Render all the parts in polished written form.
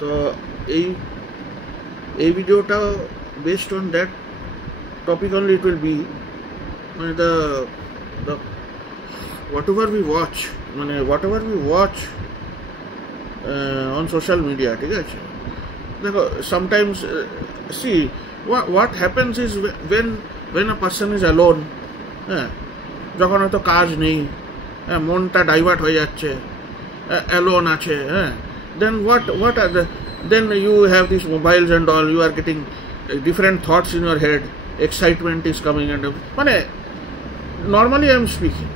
তো এই ভিডিওটা based on that topic only it will be, মানে the whatever we watch on social media, ঠিক আছে? দেখো sometimes see what happens is when a person is alone, হ্যাঁ, যখন হয়তো কাজ নেই, হ্যাঁ, মনটা ডাইভার্ট হয়ে যাচ্ছে, অ্যালোন আছে, হ্যাঁ, then what are then you have these mobiles and all, you are getting different thoughts in your head, excitement is coming, and মানে normally I am speaking,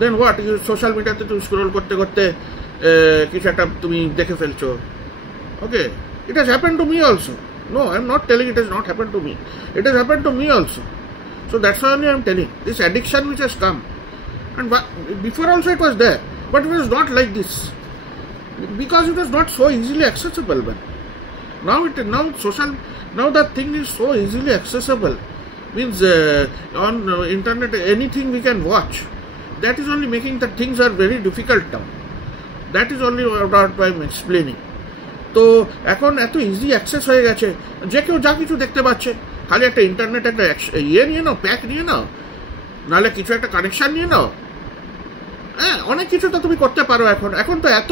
then what, you social media তে তুমি স্ক্রল করতে করতে কিছু একটা তুমি দেখে ফেলছো. Okay, it has happened to me also. No, I am not telling it has not happened to me. It has happened to me also. So that's why only I am telling this addiction which has come, and before also it was there, but it was not like this because it was not so easily accessible. But now that thing is so easily accessible, means on internet anything we can watch. That is only making the things are very difficult now. That is only what I am explaining. তো এখন এত easy access হয়ে গেছে, যে কেউ যা কিছু দেখতে পাচ্ছে, খালি একটা ইন্টারনেট একটা নিয়ে নাও, প্যাক নিয়ে নাও, নাহলে কিছু একটা কানেকশান নিয়ে নাও, হ্যাঁ, অনেক কিছু তো তুমি করতে পারো এখন তো এত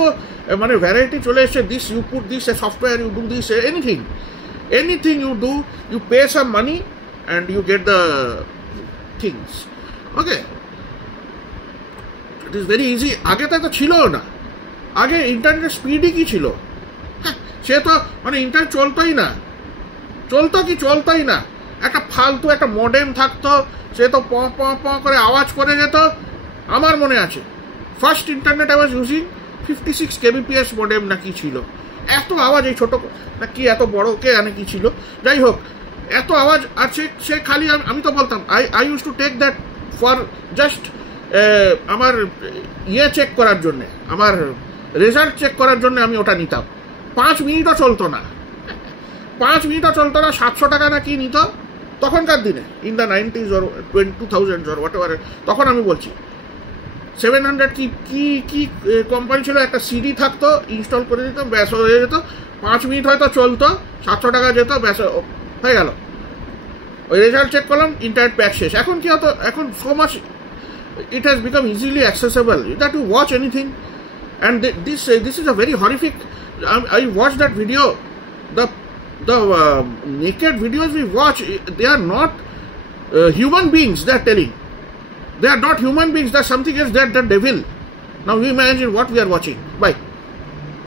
মানে ভ্যারাইটি চলে এসেছে. This you put this a software, you do this anything you do, you pay some money and you get the things. Okay, it is very easy. আগে তো এত ছিল না. আগে ইন্টারনেটের স্পিডই কি ছিল, সে তো মানে ইন্টারনেট চলতোই না. একটা ফালতু একটা মডেম থাকতো, সে তো প প প করে আওয়াজ করে যেত. আমার মনে আছে first internet I was using 56 kbps modem না কি ছিল, এত আওয়াজ, এই ছোট না কি এত বড় কে জানে কি ছিল, যাই হোক এত আওয়াজ. আর সে খালি আমি তো বলতাম I use to take that for just আমার চেক করার জন্যে, আমার রেজাল্ট চেক করার জন্য আমি ওটা নিতাম. 5 মিনিটও চলতো না, 700 টাকা না কি নিত তখনকার দিনে, in the 90s or 2000s or whatever. তখন আমি বলছি 700 কি কোম্পানি ছিল, একটা সিডি থাকতো, ইনস্টল করে দিতাম, ব্যাস হয়ে যেত. 5 মিনিট হয়তো চলতো, 700 টাকা যেত, ব্যাস হয়ে গেল. ওই রেজাল্ট চেক করলাম, ইন্টারনেট প্যাক শেষ. এখন কি হতো, এখন so much it has become easily accessible that you watch anything. And this is a very horrific. I watched that video. The naked videos we watch, they are not human beings. They are telling they are not human beings. There's something else. That the devil. Now you imagine what we are watching. Bye.